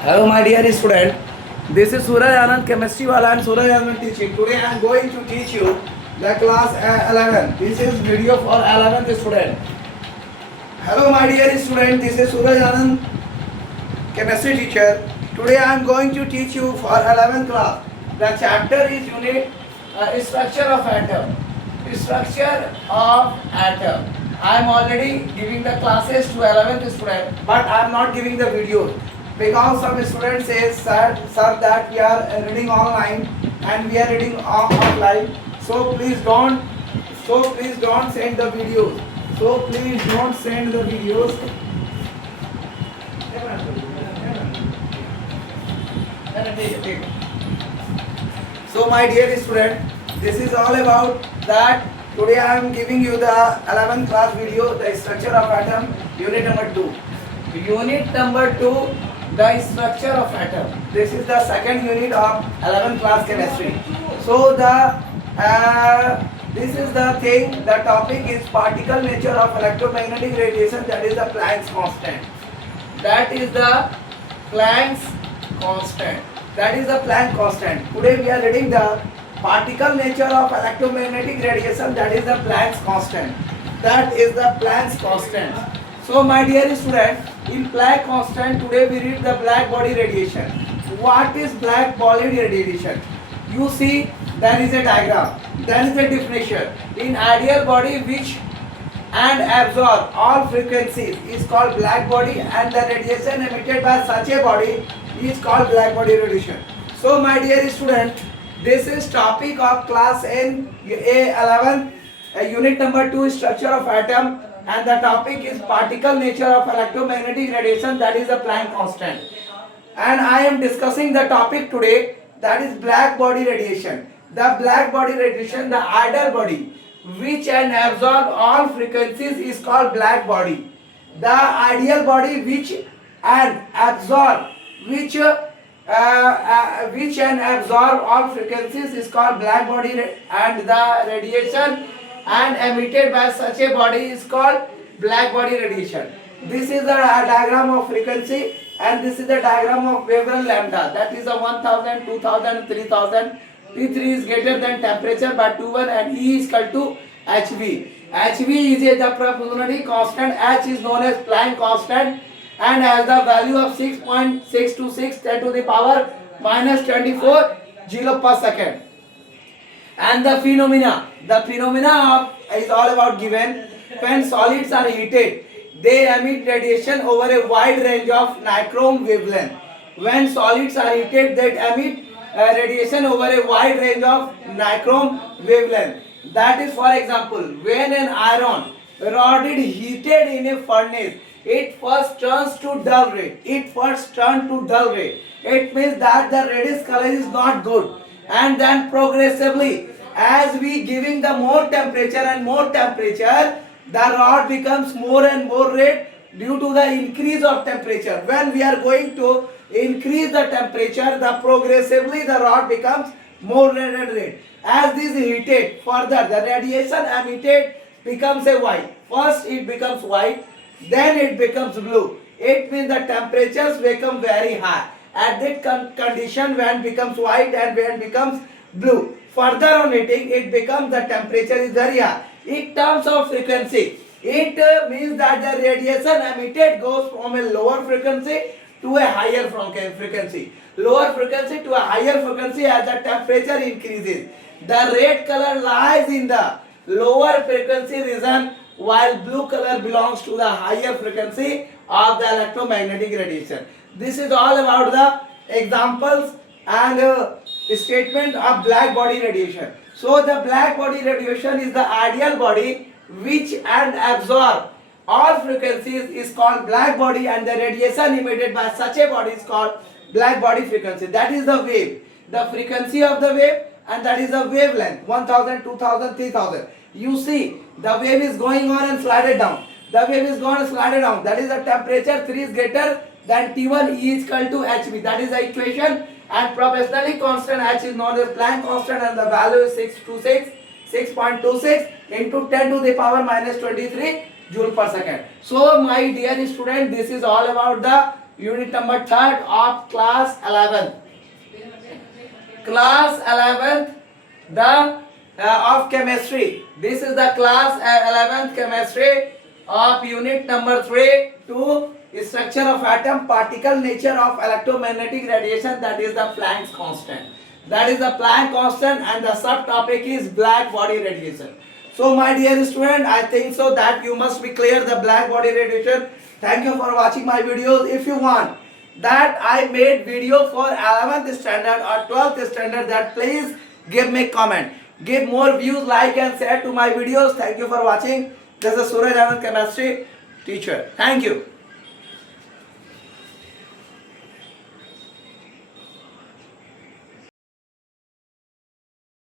Hello, my dear student. This is Suraj Anand, chemistry wala and Suraj Anand teaching. Today I am going to teach you the class 11. This is video for 11th student. Hello, my dear student. This is Suraj Anand, chemistry teacher. Today I am going to teach you for 11th class. The chapter is unit structure of atom. Structure of atom. I am already giving the classes to 11th student, but I am not giving the videos. Because some students say, sir, that we are reading online and we are reading offline. So please don't send the videos. So please don't send the videos. So my dear student, this is all about that. Today I am giving you the 11th class video, the structure of atom, unit number 2. Unit number 2, the structure of atom. This is the second unit of 11th class chemistry. So this is the thing, the topic is particle nature of electromagnetic radiation, that is the Planck's constant. That is the Planck's constant. That is the Planck constant. Today we are reading the particle nature of electromagnetic radiation, that is the Planck's constant. That is the Planck's constant. So my dear student, in Planck constant, today we read the black body radiation. What is black body radiation? You see, there is a diagram, there is a definition. In ideal body which and absorb all frequencies is called black body, and the radiation emitted by such a body is called black body radiation. So my dear student, this is topic of class A11, unit number 2, structure of atom, and the topic is particle nature of electromagnetic radiation, that is the Planck constant. And I am discussing the topic today, that is black body radiation. The black body radiation, the ideal body which and absorb all frequencies is called black body. The ideal body which and absorb all frequencies is called black body, and the radiation and emitted by such a body is called black body radiation. This is the diagram of frequency, and this is the diagram of wavelength lambda. That is a 1000, 2000, 3000. T3 is greater than temperature by 21 and E is equal to HV. HV is the Prandtl constant. H is known as Planck constant and has the value of 6.626 10 to the power minus 24 joule per second. And the phenomena of is all about given. When solids are heated, they emit radiation over a wide range of nichrome wavelength. When solids are heated, they emit radiation over a wide range of nichrome wavelength. That is, for example, when an iron rod is heated in a furnace, it first turns to dull red. It means that the reddish color is not good, and then progressively, as we giving the more temperature, the rod becomes more and more red due to the increase of temperature. When we are going to increase the temperature, progressively the rod becomes more red and red. As this is heated further, the radiation emitted becomes a white. First it becomes white, then it becomes blue. It means the temperatures become very high. At that condition, when becomes white and when becomes blue, further on heating, it becomes the temperature is very high. In terms of frequency, it means that the radiation emitted goes from a lower frequency to a higher frequency. Lower frequency to a higher frequency as the temperature increases. The red color lies in the lower frequency region, while blue color belongs to the higher frequency of the electromagnetic radiation. This is all about the examples and statement of black body radiation. So the black body radiation is the ideal body which and absorb all frequencies is called black body, and the radiation emitted by such a body is called black body frequency. That is the wave, the frequency of the wave, and that is the wavelength 1000, 2000, 3000. You see, the wave is going on and slided down. That is the temperature 3 is greater than T1, E is equal to HV. That is the equation, and proportionally constant H is known as Planck constant, and the value is 6.26 into 10 to the power minus 23 joule per second. So my dear student, this is all about the unit number 3rd of class 11th. Class 11th, the of chemistry. This is the class 11th chemistry of unit number 3 to structure of atom, particle, nature of electromagnetic radiation, that is the Planck's constant. That is the Planck constant, and the subtopic is black body radiation. So my dear student, I think so that you must be clear the black body radiation. Thank you for watching my videos. If you want that I made video for 11th standard or 12th standard, that please give me comment. Give more views, like and share to my videos. Thank you for watching. This is Suraj Anand, chemistry teacher. Thank you.